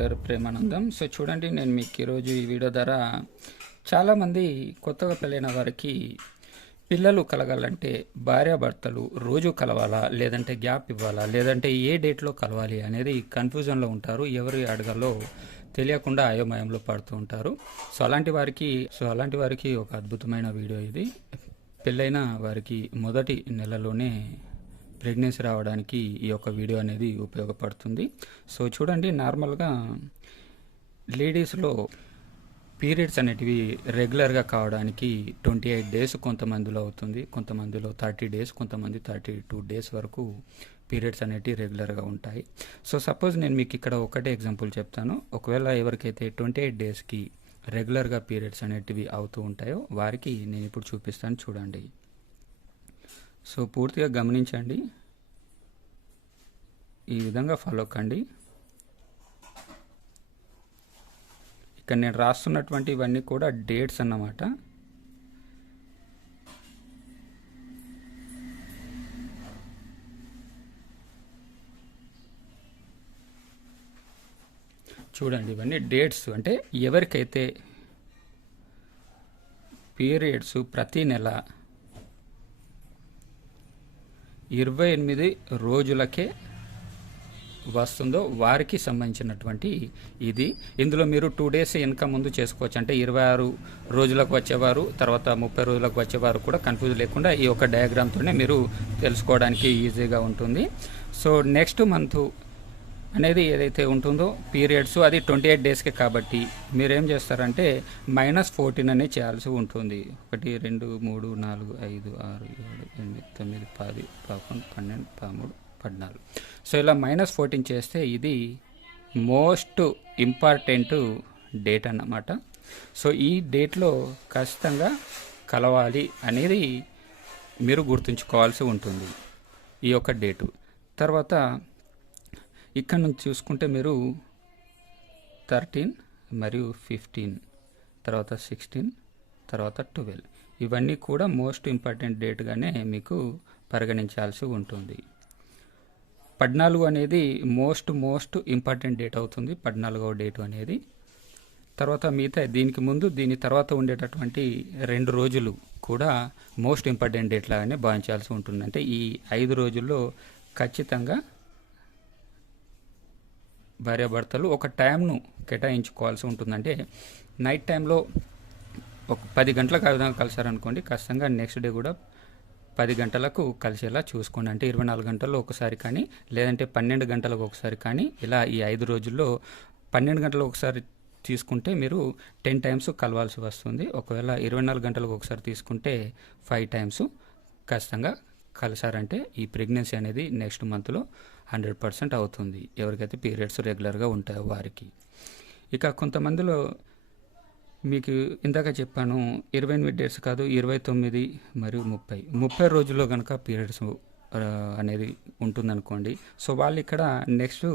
Doctor Premanandam. So చూడండి నేను మీకు ఈరోజు ఈ వీడియో ద్వారా చాలామంది కొత్తగా పెళ్ళైన వారికి పిల్లలు కలగాలంటే భార్యాభర్తలు రోజు కలవాలా లేదంటే గ్యాప్ ఇవ్వాలా లేదంటే ఏ డేట్లో కలవాలి అనేది కన్ఫ్యూజన్లో ఉంటారు. ఎవరు అడగాలో తెలియకుండా అయోమయంలో పడుతూ ఉంటారు. సో అలాంటి వారికి సో అలాంటి వారికి ఒక అద్భుతమైన వీడియో ఇది. పెళ్ళైన వారికి మొదటి నెలలోనే ప్రెగ్నెన్సీ రావడానికి ఈ యొక్క వీడియో అనేది ఉపయోగపడుతుంది. సో చూడండి నార్మల్గా లేడీస్లో పీరియడ్స్ అనేటివి రెగ్యులర్గా కావడానికి ట్వంటీ ఎయిట్ డేస్ కొంతమందిలో అవుతుంది. కొంతమందిలో థర్టీ డేస్ కొంతమంది థర్టీ టూ డేస్ వరకు పీరియడ్స్ అనేటివి రెగ్యులర్గా ఉంటాయి. సో సపోజ్ నేను మీకు ఇక్కడ ఒకటే ఎగ్జాంపుల్ చెప్తాను. ఒకవేళ ఎవరికైతే ట్వంటీ ఎయిట్ డేస్కి రెగ్యులర్గా పీరియడ్స్ అనేటివి అవుతూ ఉంటాయో వారికి నేను ఇప్పుడు చూపిస్తాను. చూడండి. సో పూర్తిగా గమనించండి. ఈ విధంగా ఫాలో కండి ఇక్కడ నేను రాస్తున్నటువంటి ఇవన్నీ కూడా డేట్స్ అన్నమాట. చూడండి ఇవన్నీ డేట్స్ అంటే ఎవరికైతే పీరియడ్స్ ప్రతి నెల ఇరవై ఎనిమిది రోజులకే వస్తుందో వారికి సంబంధించినటువంటి ఇది. ఇందులో మీరు టూ డేస్ ఇన్కమ్ ముందు చేసుకోవచ్చు. అంటే ఇరవై ఆరు రోజులకు వచ్చేవారు తర్వాత ముప్పై రోజులకు వచ్చేవారు కూడా కన్ఫ్యూజ్ లేకుండా ఈ యొక్క డయాగ్రామ్తోనే మీరు తెలుసుకోవడానికి ఈజీగా ఉంటుంది. సో నెక్స్ట్ మంత్ అనేది ఏదైతే ఉంటుందో పీరియడ్స్ అది ట్వంటీ ఎయిట్ డేస్కే కాబట్టి మీరేం చేస్తారంటే మైనస్ ఫోర్టీన్ అనేది చేయాల్సి ఉంటుంది. ఒకటి రెండు మూడు నాలుగు ఐదు ఆరు ఏడు ఎనిమిది తొమ్మిది పది పదకొండు పన్నెండు పదమూడు పద్నాలుగు. సో ఇలా మైనస్ ఫోర్టీన్ చేస్తే ఇది మోస్ట్ ఇంపార్టెంట్ డేట్ అన్నమాట. సో ఈ డేట్లో ఖచ్చితంగా కలవాలి అనేది మీరు గుర్తుంచుకోవాల్సి ఉంటుంది ఈ యొక్క డేటు. తర్వాత ఇక్కడ నుంచి చూసుకుంటే మీరు థర్టీన్ మరియు ఫిఫ్టీన్ తర్వాత సిక్స్టీన్ తర్వాత ట్వెల్వ్. ఇవన్నీ కూడా మోస్ట్ ఇంపార్టెంట్ డేట్గానే మీకు పరిగణించాల్సి ఉంటుంది. పద్నాలుగు అనేది మోస్ట్ మోస్ట్ ఇంపార్టెంట్ డేట్ అవుతుంది పద్నాలుగవ డేట్ అనేది. తర్వాత మిగతా దీనికి ముందు దీని తర్వాత ఉండేటటువంటి రెండు రోజులు కూడా మోస్ట్ ఇంపార్టెంట్ డేట్ లాగానే భావించాల్సి ఉంటుంది అంటే ఈ ఐదు రోజుల్లో ఖచ్చితంగా భార్యాభర్తలు ఒక టైంను కేటాయించుకోవాల్సి ఉంటుందంటే నైట్ టైంలో ఒక పది గంటలకు ఆ విధంగా కలిసారనుకోండి ఖచ్చితంగా నెక్స్ట్ డే కూడా పది గంటలకు కలిసేలా చూసుకోండి. అంటే ఇరవై నాలుగు గంటల్లో ఒకసారి కానీ లేదంటే పన్నెండు గంటలకు ఒకసారి కానీ ఇలా ఈ ఐదు రోజుల్లో పన్నెండు గంటలకు ఒకసారి తీసుకుంటే మీరు టెన్ టైమ్స్ కలవాల్సి వస్తుంది. ఒకవేళ ఇరవై నాలుగు గంటలకు ఒకసారి తీసుకుంటే ఫైవ్ టైమ్స్ ఖచ్చితంగా కలిసారంటే ఈ ప్రెగ్నెన్సీ అనేది నెక్స్ట్ మంత్లో హండ్రెడ్ పర్సెంట్ అవుతుంది. ఎవరికైతే పీరియడ్స్ రెగ్యులర్గా ఉంటాయో వారికి. ఇక కొంతమందిలో మీకు ఇందాక చెప్పాను ఇరవై ఎనిమిది డేట్స్ కాదు ఇరవై తొమ్మిది మరియు ముప్పై. ముప్పై రోజుల్లో కనుక పీరియడ్స్ అనేది ఉంటుందనుకోండి. సో వాళ్ళు ఇక్కడ నెక్స్ట్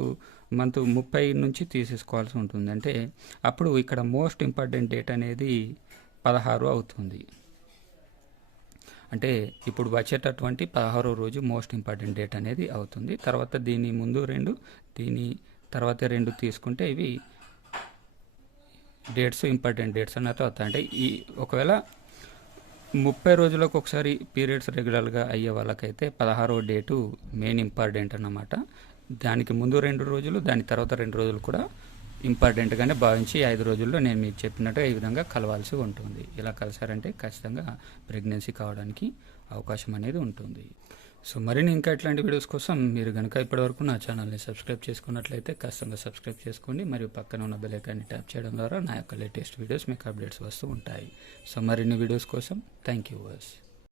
మంత్ ముప్పై నుంచి తీసేసుకోవాల్సి ఉంటుంది. అంటే అప్పుడు ఇక్కడ మోస్ట్ ఇంపార్టెంట్ డేట్ అనేది పదహారు అవుతుంది. అంటే ఇప్పుడు వచ్చేటటువంటి పదహారో రోజు మోస్ట్ ఇంపార్టెంట్ డేట్ అనేది అవుతుంది. తర్వాత దీని ముందు రెండు దీని తర్వాత రెండు తీసుకుంటే ఇవి డేట్స్ ఇంపార్టెంట్ డేట్స్ అన్నట్టు అవుతాయి. అంటే ఈ ఒకవేళ ముప్పై రోజులకు ఒకసారి పీరియడ్స్ రెగ్యులర్గా అయ్యే వాళ్ళకైతే పదహారో డేటు మెయిన్ ఇంపార్టెంట్ అన్నమాట. దానికి ముందు రెండు రోజులు దాని తర్వాత రెండు రోజులు కూడా ఇంపార్టెంట్గానే భావించి ఐదు రోజుల్లో నేను మీకు చెప్పినట్టుగా ఈ విధంగా కలవాల్సి ఉంటుంది. ఇలా కలిసారంటే ఖచ్చితంగా ప్రెగ్నెన్సీ కావడానికి అవకాశం అనేది ఉంటుంది. సో మరిన్ని ఇంకా ఇట్లాంటి వీడియోస్ కోసం మీరు కనుక ఇప్పటివరకు నా ఛానల్ని సబ్స్క్రైబ్ చేసుకున్నట్లయితే ఖచ్చితంగా సబ్స్క్రైబ్ చేసుకోండి. మరియు పక్కన ఉన్న బెలైకాన్ని ట్యాప్ చేయడం ద్వారా నా యొక్క లేటెస్ట్ వీడియోస్ మీకు అప్డేట్స్ వస్తూ ఉంటాయి. సో మరిన్ని వీడియోస్ కోసం థ్యాంక్ యూ వర్స్.